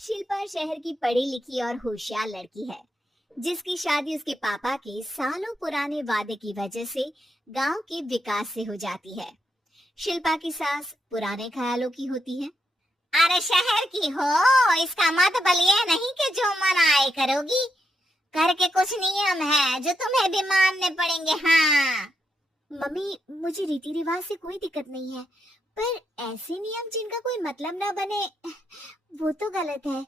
शिल्पा शहर की पढ़ी लिखी और होशियार लड़की है, जिसकी शादी उसके पापा के सालों पुराने वादे की वजह से गांव के विकास से हो जाती है। शिल्पा की सास पुराने ख्यालों की होती है। अरे शहर की हो, इसका मतलब ये नहीं कि जो मन आए करोगी। घर के कुछ नियम है जो तुम्हें भी मानने पड़ेंगे। हाँ मम्मी, मुझे रीति रिवाज से कोई दिक्कत नहीं है, पर ऐसे नियम जिनका कोई मतलब ना बने, वो तो गलत है।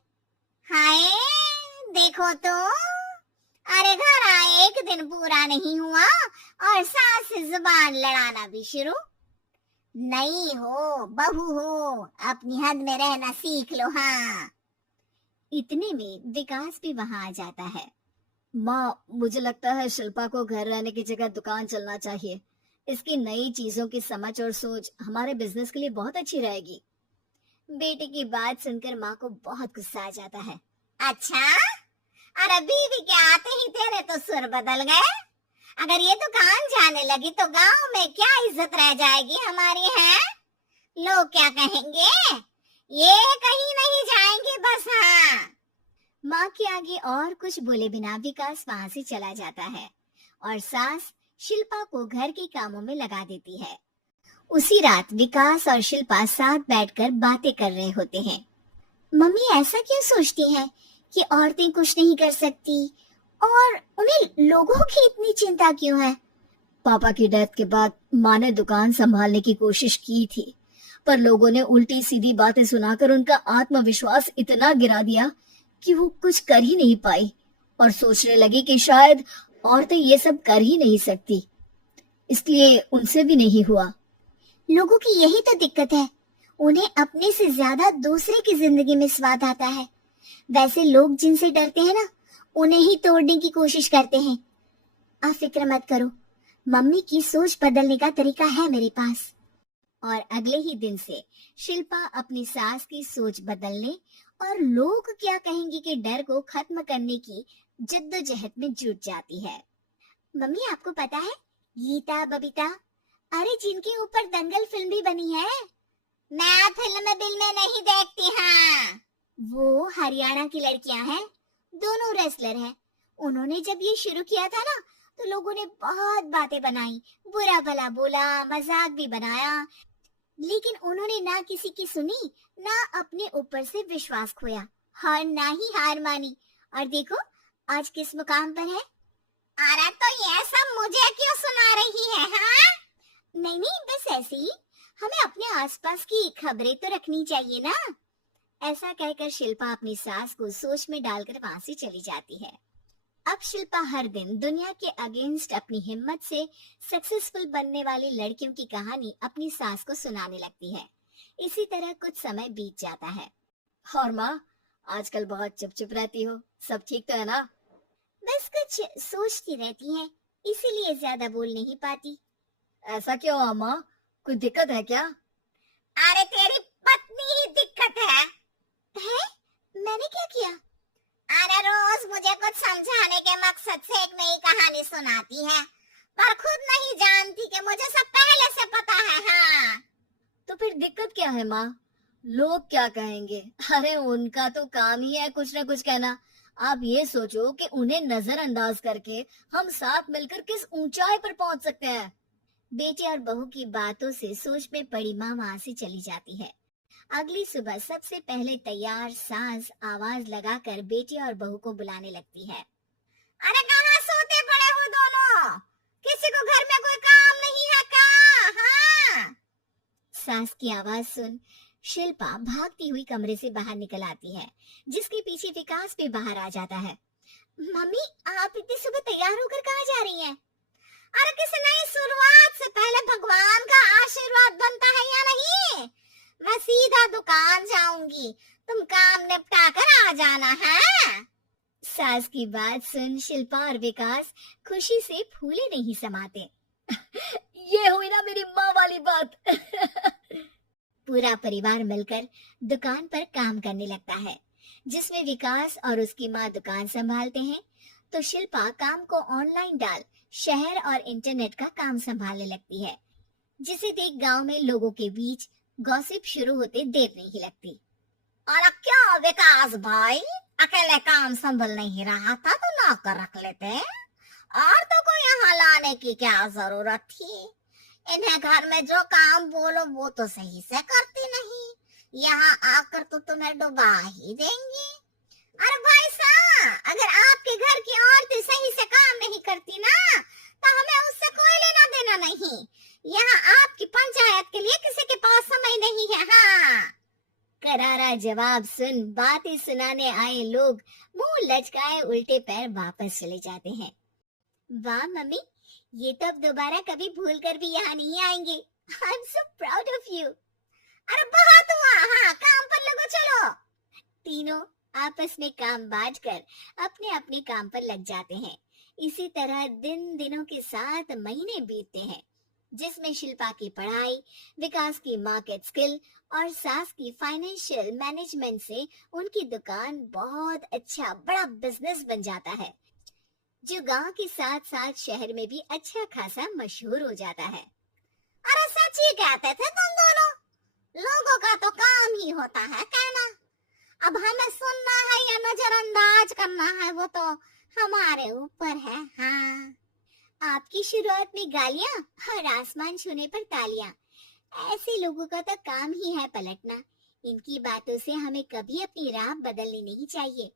हाय, देखो तो, अरे घर आए एक दिन पूरा नहीं हुआ और सास से जुबान लड़ाना भी शुरू। नहीं हो, बहू हो, अपनी हद में रहना सीख लो। हाँ, इतने में विकास भी वहां आ जाता है। माँ, मुझे लगता है शिल्पा को घर रहने की जगह दुकान चलना चाहिए। इसकी नई चीजों की समझ और सोच हमारे बिजनेस के लिए बहुत अच्छी रहेगी। बेटे की बात सुनकर माँ को बहुत गुस्सा आ जाता है। अच्छा, अरे बीवी के आते ही तेरे तो सुर बदल गए। अगर ये दुकान जाने लगी तो गांव में क्या इज्जत रह जाएगी हमारी है? लोग क्या कहेंगे? ये कहीं नहीं जाएंगे बस। हाँ, माँ के आगे और कुछ बोले बिना विकास वहां से चला जाता है और सास शिल्पा को घर के कामों में लगा देती है। उसी रात विकास और शिल्पा साथ बैठकर बातें कर रहे होते हैं। मम्मी ऐसा क्यों सोचती है कि औरतें कुछ नहीं कर सकती, और उन्हें लोगों की इतनी चिंता क्यों है? पापा की डेथ के बाद माँ ने दुकान संभालने की कोशिश की थी, पर लोगों ने उल्टी सीधी बातें सुनाकर उनका आत्मविश्वास इतना गिरा दिया कि वो कुछ कर ही नहीं पाई और सोचने लगी कि शायद औरतें ये सब कर ही नहीं सकती, इसलिए उनसे भी नहीं हुआ। लोगों की यही तो दिक्कत है, उन्हें अपने से ज्यादा दूसरे की जिंदगी में स्वाद आता है। वैसे लोग जिनसे डरते हैं ना, उन्हें ही तोड़ने की कोशिश करते हैं। आप फिक्र मत करो, मम्मी की सोच बदलने का तरीका है मेरे पास। और अगले ही दिन से शिल्पा अपनी सास की सोच बदलने और लोग क्या कहेंगे के डर को खत्म करने की जद्दोजहद में जुट जाती है। मम्मी, आपको पता है गीता बबीता, अरे जिनके ऊपर दंगल फिल्म भी बनी है। मैं फिल्म में नहीं देखती। हाँ, वो हरियाणा की लड़कियां हैं, दोनों रेसलर हैं। उन्होंने जब ये शुरू किया था ना, तो लोगों ने बहुत बातें बनाई, बुरा भला बोला, मजाक भी बनाया, लेकिन उन्होंने ना किसी की सुनी, ना अपने ऊपर से विश्वास खोया और ना ही हार मानी। और देखो आज किस मुकाम पर है। अरे तो ये सब मुझे क्यों सुना रही है? हाँ, नहीं नहीं, बस ऐसे ही, हमें अपने आसपास की खबरें तो रखनी चाहिए ना। ऐसा कहकर शिल्पा अपनी सास को सोच में डालकर वहां से चली जाती है। अब शिल्पा हर दिन दुनिया के अगेंस्ट अपनी हिम्मत से सक्सेसफुल बनने वाली लड़कियों की कहानी अपनी सास को सुनाने लगती है। इसी तरह कुछ समय बीत जाता है। और माँ, आजकल बहुत चुप चुप रहती हो, सब ठीक तो है ना? बस कुछ सोचती रहती हैं, इसीलिए ज्यादा बोल नहीं पाती। ऐसा क्यों अम्मा, कोई दिक्कत है क्या? अरे तेरी पत्नी ही दिक्कत है। मैंने क्या किया? अरे रोज मुझे कुछ समझाने के मकसद से एक नई कहानी सुनाती है, पर खुद नहीं जानती कि मुझे सब पहले से पता है। हाँ, तो फिर दिक्कत क्या है माँ? लोग क्या कहेंगे? अरे उनका तो काम ही है कुछ ना कुछ कहना। आप ये सोचो कि उन्हें नजरअंदाज करके हम साथ मिलकर किस ऊंचाई पर पहुंच सकते हैं। बेटे और बहू की बातों से सोच में पड़ी माँ वहां से चली जाती है। अगली सुबह सबसे पहले तैयार सास आवाज लगाकर बेटे और बहू को बुलाने लगती है। अरे कहाँ सोते पड़े हो दोनों? किसी को घर में कोई काम नहीं है क्या? हाँ। सास की आवाज सुन शिल्पा भागती हुई कमरे से बाहर निकल आती है, जिसके पीछे विकास भी बाहर आ जाता है। मम्मी, आप इतनी सुबह तैयार होकर कहाँ जा रही हैं? अरे किसी नई शुरुआत से पहले भगवान का आशीर्वाद बनता है या नहीं? मैं सीधा दुकान जाऊंगी, तुम काम निपटा कर आ जाना है। सास की बात सुन शिल्पा और विकास खुशी से फूले नहीं समाते। ये हुई ना मेरी माँ वाली बात। पूरा परिवार मिलकर दुकान पर काम करने लगता है, जिसमें विकास और उसकी माँ दुकान संभालते हैं, तो शिल्पा काम को ऑनलाइन डाल शहर और इंटरनेट का काम संभालने लगती है, जिसे देख गांव में लोगों के बीच गॉसिप शुरू होते देर नहीं लगती। और क्या विकास, विकास भाई, अकेले काम संभल नहीं रहा था तो नौकर रख लेते, और तो कोई यहाँ लाने की क्या जरूरत थी। इन्हें घर में जो काम बोलो वो तो सही से करती नहीं, यहाँ आकर तो तुम्हें डुबा ही देंगी। अरे भाई साहब, अगर आपके घर की औरतें सही से काम नहीं करती ना, तो हमें उससे कोई लेना देना नहीं। यहाँ आपकी पंचायत के लिए किसी के पास समय नहीं है। हाँ। करारा जवाब सुन बातें सुनाने आए लोग मुंह लचकाए उल्टे पैर वापस चले जाते हैं। वाह मम्मी, ये तो अब दोबारा कभी भूल कर भी यहाँ नहीं आएंगे। I am so proud of you. अरे बहुत हुआ, हाँ काम पर लगो चलो। तीनों आपस में काम बांट कर अपने अपने काम पर लग जाते हैं। इसी तरह दिनों के साथ महीने बीतते हैं, जिसमें शिल्पा की पढ़ाई, विकास की मार्केट स्किल और सास की फाइनेंशियल मैनेजमेंट से उनकी दुकान बहुत अच्छा बड़ा बिजनेस बन जाता है, जो गांव के साथ साथ शहर में भी अच्छा खासा मशहूर हो जाता है। अरे सच ही कहते थे तुम दोनों, लोगों का तो काम ही होता है कहना। अब हमें सुनना है या नजरअंदाज करना है वो तो हमारे ऊपर है। हाँ। आपकी शुरुआत में गालियां और आसमान छूने पर तालियां, ऐसे लोगों का तो काम ही है पलटना। इनकी बातों से हमें कभी अपनी राह बदलनी नहीं चाहिए,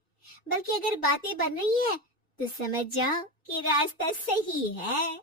बल्कि अगर बातें बन रही है तो समझ जाओ कि रास्ता सही है।